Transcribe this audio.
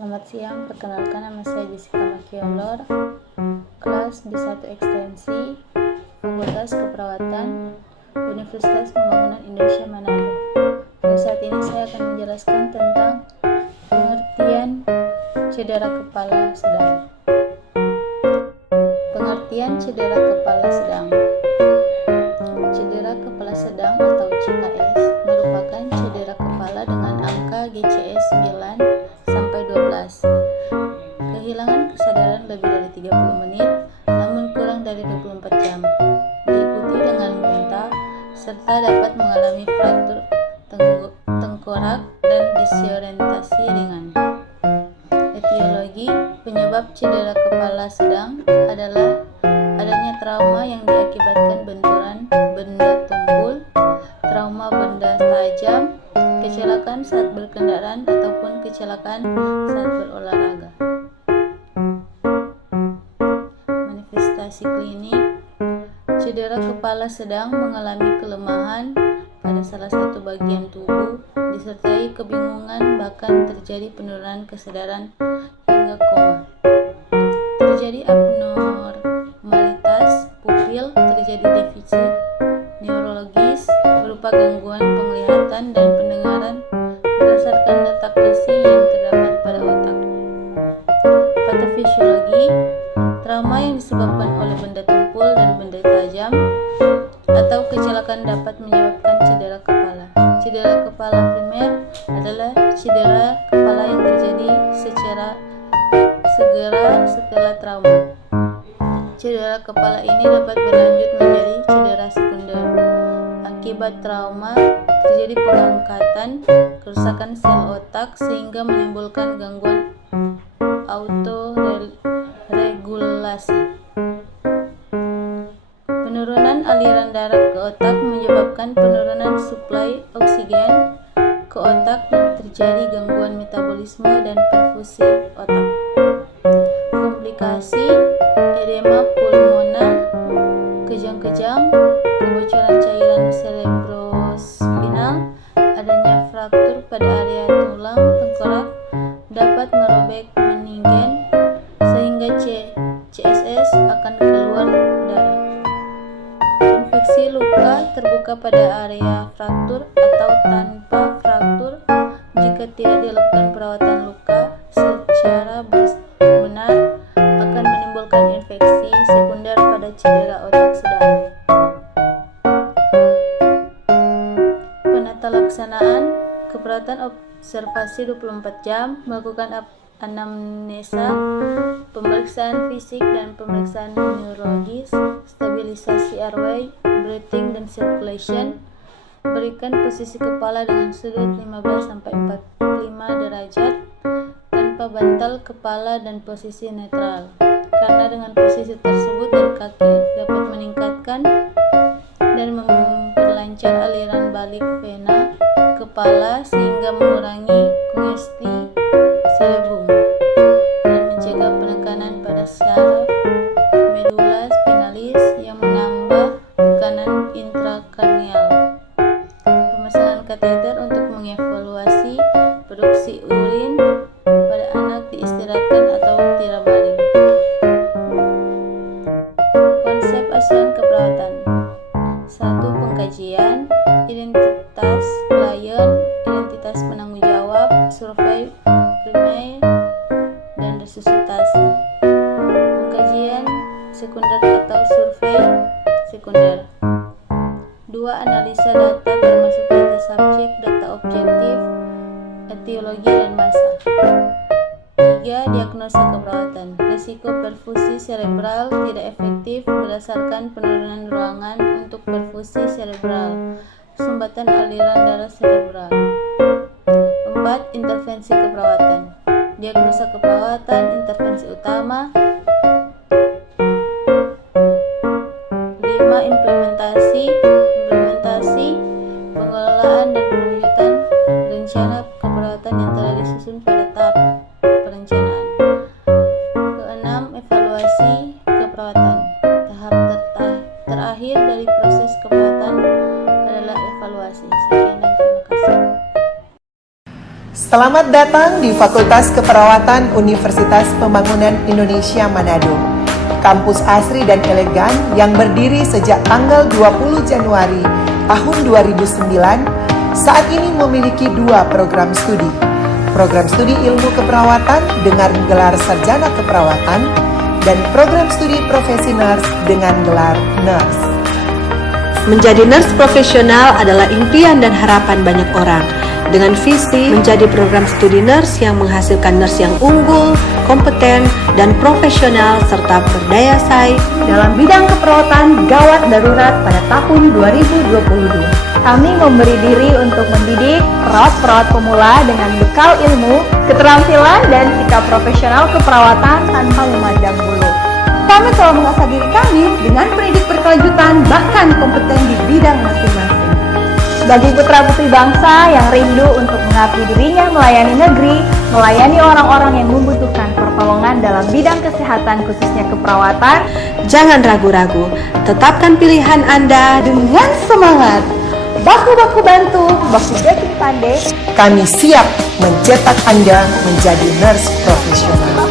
Selamat siang, perkenalkan nama saya Jessica Makiolor, kelas B1 Ekstensi, Fakultas Keperawatan, Universitas Pembangunan Indonesia Manado. Pada saat ini saya akan menjelaskan tentang pengertian cedera kepala sedang. Pengertian cedera kepala sedang. Cedera kepala sedang atau CKS merupakan cedera kepala dengan angka GCS 9-12. Kehilangan kesadaran lebih dari 30 menit, namun kurang dari 24 jam. Diikuti dengan muntah, serta dapat mengalami fraktur tengkorak dan disorientasi ringan. Etiologi penyebab cedera kepala sedang adalah adanya trauma yang diakibatkan benturan benda tumpul, trauma benda tajam, kecelakaan saat berkendaraan ataupun kecelakaan saat berolahraga. Manifestasi klinik, cedera kepala sedang mengalami kelemahan pada salah satu bagian tubuh, disertai kebingungan, bahkan terjadi penurunan kesadaran hingga koma. Terjadi abnormalitas pupil, terjadi defisit neurologis berupa gangguan penglihatan dan pendengaran berdasarkan letak lesi yang terdapat pada otak. Patofisiologi, trauma yang disebabkan oleh benda tumpul dan benda tajam atau kecelakaan dapat menyebabkan cedera kepala. Cedera kepala primer adalah cedera kepala yang terjadi secara segera setelah trauma. Cedera kepala ini dapat berlanjut menjadi cedera sekunder. Akibat trauma, terjadi pengangkatan, kerusakan sel otak sehingga menimbulkan gangguan autoregulasi. Penurunan aliran darah ke otak menyebabkan penurunan suplai oksigen ke otak dan terjadi gangguan metabolisme dan perfusi otak. Komplikasi edema pulmoner, kejang-kejang, kebocoran cairan cerebrospinal, adanya fraktur pada area tulang tengkorak dapat merobek meningen sehingga CSS akan keluar darah. Infeksi luka terbuka pada area fraktur atau tanpa fraktur jika tidak dilakukan perawatan luka secara benar akan menimbulkan infeksi sekunder pada cedera otak sedang. Penata laksanaan keperawatan observasi 24 jam, melakukan anamnesa, pemeriksaan fisik dan pemeriksaan neurologis, stabilisasi airway, breathing dan circulation, berikan posisi kepala dengan sudut 15-45 derajat tanpa bantal kepala dan posisi netral, karena dengan posisi tersebut dari kaki dapat meningkatkan dan memperlancar aliran balik vena kepala sehingga mengurangi kongesti cerebrum dan mencegah penekanan pada saraf medula spinalis yang menambah tekanan intrakranial. Pemasangan kateter untuk mengevaluasi produksi urin pada anak diistirahatkan atau tiara baring. Konsep ASEAN keperawatan. 1. Pengkajian, identitas klien, identitas penanggung jawab, survei primer, dan resusitasi. Pengkajian sekunder atau survei sekunder. 2. Analisa data termasuk data subjek, data objektif, etiologi dan massa. 3. Diagnosa keperawatan. Risiko perfusi serebral tidak efektif berdasarkan penurunan ruangan untuk perfusi serebral, sumbatan aliran darah serebral. 4. Intervensi keperawatan. Diagnosa keperawatan, intervensi utama. 5. Implementasi, pengelolaan dan perwujudan rencana keperawatan yang telah disusun pada tahap perencanaan. 6. Evaluasi keperawatan. Tahap terakhir dari proses keperawatan adalah evaluasi. Sekian dan terima kasih. Selamat datang di Fakultas Keperawatan Universitas Pembangunan Indonesia Manado. Kampus asri dan elegan yang berdiri sejak tanggal 20 Januari tahun 2009, saat ini memiliki 2 program studi. Program studi ilmu keperawatan dengan gelar sarjana keperawatan dan program studi profesi nurse dengan gelar nurse. Menjadi nurse profesional adalah impian dan harapan banyak orang. Dengan visi menjadi program studi nurse yang menghasilkan nurse yang unggul, kompeten, dan profesional serta berdaya saing dalam bidang keperawatan gawat darurat pada tahun 2022. Kami memberi diri untuk mendidik perawat-perawat pemula dengan bekal ilmu, keterampilan, dan sikap profesional keperawatan tanpa memandang bulu. Kami telah mengasah diri kami dengan pendidik berkelanjutan bahkan kompeten di bidang masing-masing. Bagi putra-putri bangsa yang rindu untuk mengabdi dirinya melayani negeri, melayani orang-orang yang membutuhkan pertolongan dalam bidang kesehatan khususnya keperawatan, jangan ragu-ragu, tetapkan pilihan Anda dengan semangat. Baku-baku bantu, baku backing pandai. Kami siap mencetak Anda menjadi nurse profesional.